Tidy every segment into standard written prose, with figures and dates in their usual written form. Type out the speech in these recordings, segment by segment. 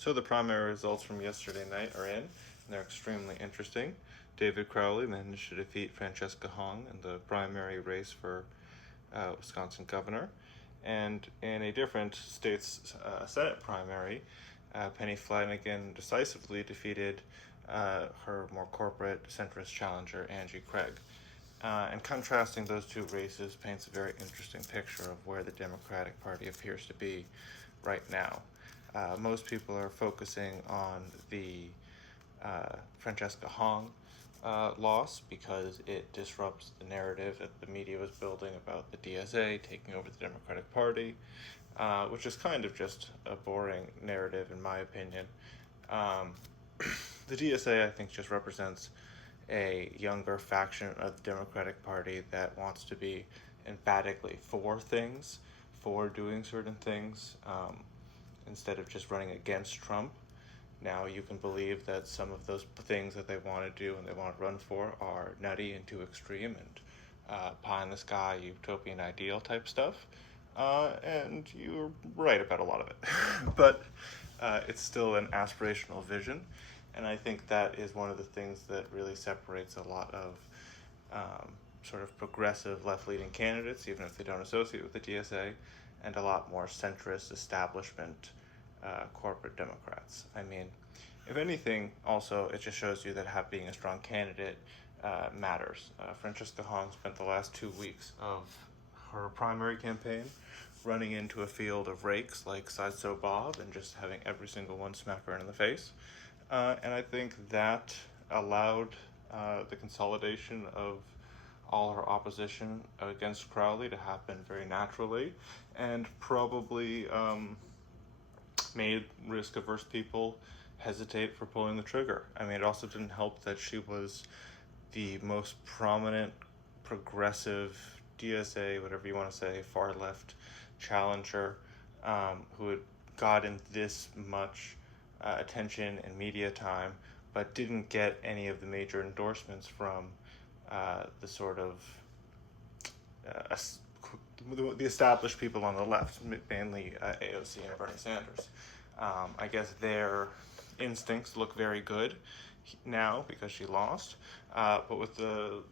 So the primary results from yesterday night are in, and they're extremely interesting. David Crowley managed to defeat Francesca Hong in the primary race for Wisconsin governor. And in a different state's Senate primary, Penny Flanagan decisively defeated her more corporate centrist challenger, Angie Craig. And contrasting those two races paints a very interesting picture of where the Democratic Party appears to be right now. Most people are focusing on the Francesca Hong loss because it disrupts the narrative that the media was building about the DSA taking over the Democratic Party, which is kind of just a boring narrative in my opinion. The DSA, I think, just represents a younger faction of the Democratic Party that wants to be emphatically for things, for doing certain things, instead of just running against Trump. Now you can believe that some of those things that they want to do and they want to run for are nutty and too extreme and pie in the sky, utopian ideal type stuff. And you're right about a lot of it. But it's still an aspirational vision. And I think that is one of the things that really separates a lot of sort of progressive left-leaning candidates, even if they don't associate with the DSA, and a lot more centrist establishment corporate Democrats. I mean, if anything, also, it just shows you that being a strong candidate matters. Francesca Hong spent the last 2 weeks of her primary campaign running into a field of rakes like Sideshow Bob and just having every single one smack her in the face. And I think that allowed the consolidation of all her opposition against Crowley to happen very naturally, and probably made risk-averse people hesitate for pulling the trigger. I mean, it also didn't help that she was the most prominent progressive DSA, whatever you want to say, far-left challenger who had gotten this much attention and media time, but didn't get any of the major endorsements from the sort of the established people on the left, mainly AOC and Bernie Sanders. I guess their instincts look very good now because she lost, but with the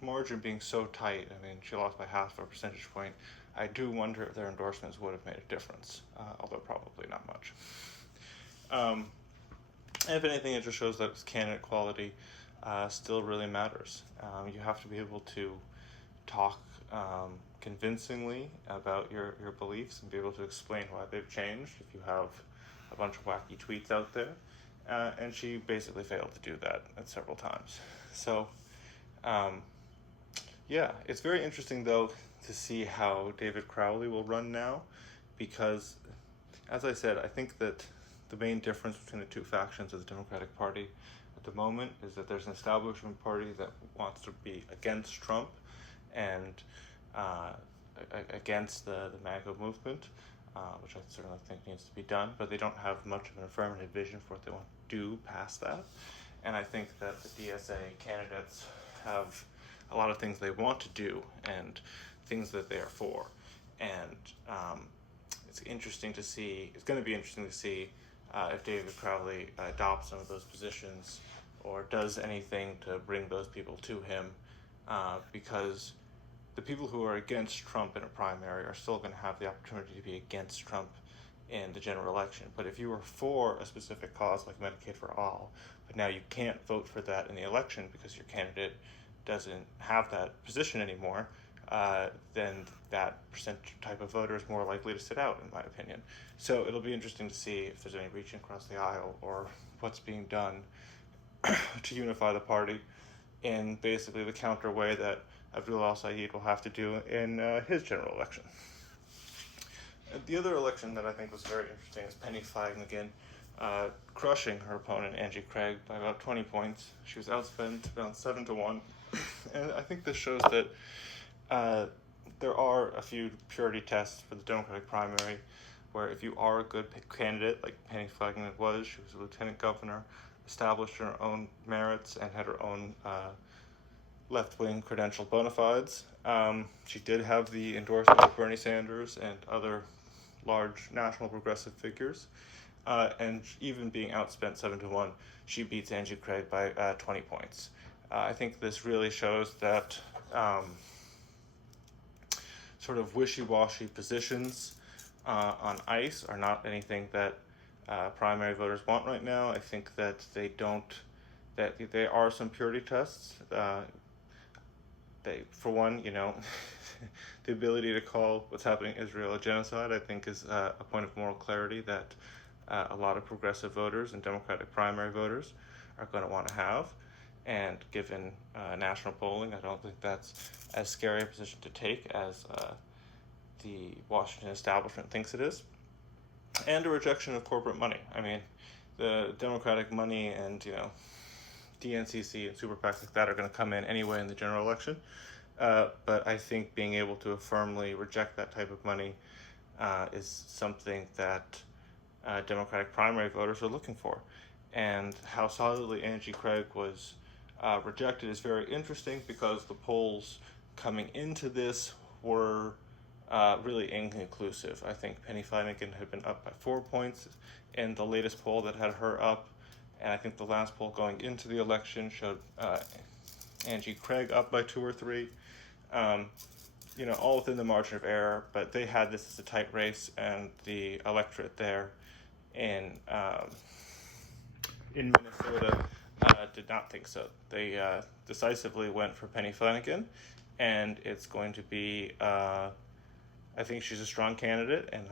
margin being so tight, I mean, she lost by half a percentage point, I do wonder if their endorsements would have made a difference, although probably not much. And if anything, it just shows that candidate quality still really matters. You have to be able to talk convincingly about your beliefs and be able to explain why they've changed if you have a bunch of wacky tweets out there. And she basically failed to do that at several times. So, yeah, it's very interesting, though, to see how David Crowley will run now, because, as I said, I think that the main difference between the two factions of the Democratic Party at the moment is that there's an establishment party that wants to be against Trump and against the MAGA movement, which I certainly think needs to be done, but they don't have much of an affirmative vision for what they want to do past that. And I think that the DSA candidates have a lot of things they want to do and things that they are for. And it's going to be interesting to see if David Crowley adopts some of those positions or does anything to bring those people to him, because the people who are against Trump in a primary are still going to have the opportunity to be against Trump in the general election. But if you were for a specific cause like Medicaid for all, but now you can't vote for that in the election because your candidate doesn't have that position anymore, then that percent type of voter is more likely to sit out, in my opinion. So it'll be interesting to see if there's any reaching across the aisle or what's being done to unify the party in basically the counter way that Abdul al-Sayed will have to do in his general election. The other election that I think was very interesting is Penny Flanagan crushing her opponent, Angie Craig, by about 20 points. She was outspent around 7-1. And I think this shows that there are a few purity tests for the Democratic primary where if you are a good candidate, like Penny Flanagan was, she was a lieutenant governor, established her own merits and had her own left-wing credential bona fides. She did have the endorsement of Bernie Sanders and other large national progressive figures. and even being outspent 7-1, she beats Angie Craig by 20 points. I think this really shows that sort of wishy-washy positions on ICE are not anything that primary voters want right now. I think that that there are some purity tests. For one, the ability to call what's happening in Israel a genocide, I think, is a point of moral clarity that a lot of progressive voters and Democratic primary voters are going to want to have. And given national polling, I don't think that's as scary a position to take as the Washington establishment thinks it is. And a rejection of corporate money. I mean, the Democratic money and, DNCC and super PACs like that are going to come in anyway in the general election. But I think being able to firmly reject that type of money is something that Democratic primary voters are looking for. And how solidly Angie Craig was rejected is very interesting because the polls coming into this were really inconclusive. I think Penny Flanagan had been up by 4 points in the latest poll that had her up, and I think the last poll going into the election showed Angie Craig up by 2 or 3. All within the margin of error, but they had this as a tight race, and the electorate there in Minnesota did not think so. They decisively went for Penny Flanagan, and it's going to be, I think she's a strong candidate, and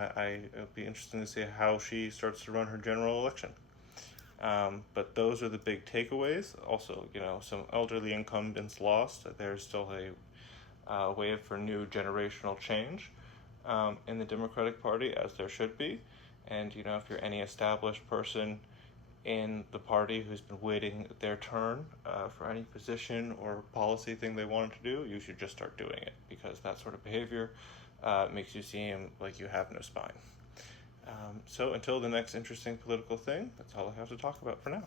it'll be interesting to see how she starts to run her general election. But those are the big takeaways. Also, some elderly incumbents lost. There's still a wave for new generational change in the Democratic Party, as there should be. And, if you're any established person in the party who's been waiting their turn for any position or policy thing they wanted to do, you should just start doing it, because that sort of behavior makes you seem like you have no spine. So until the next interesting political thing, that's all I have to talk about for now.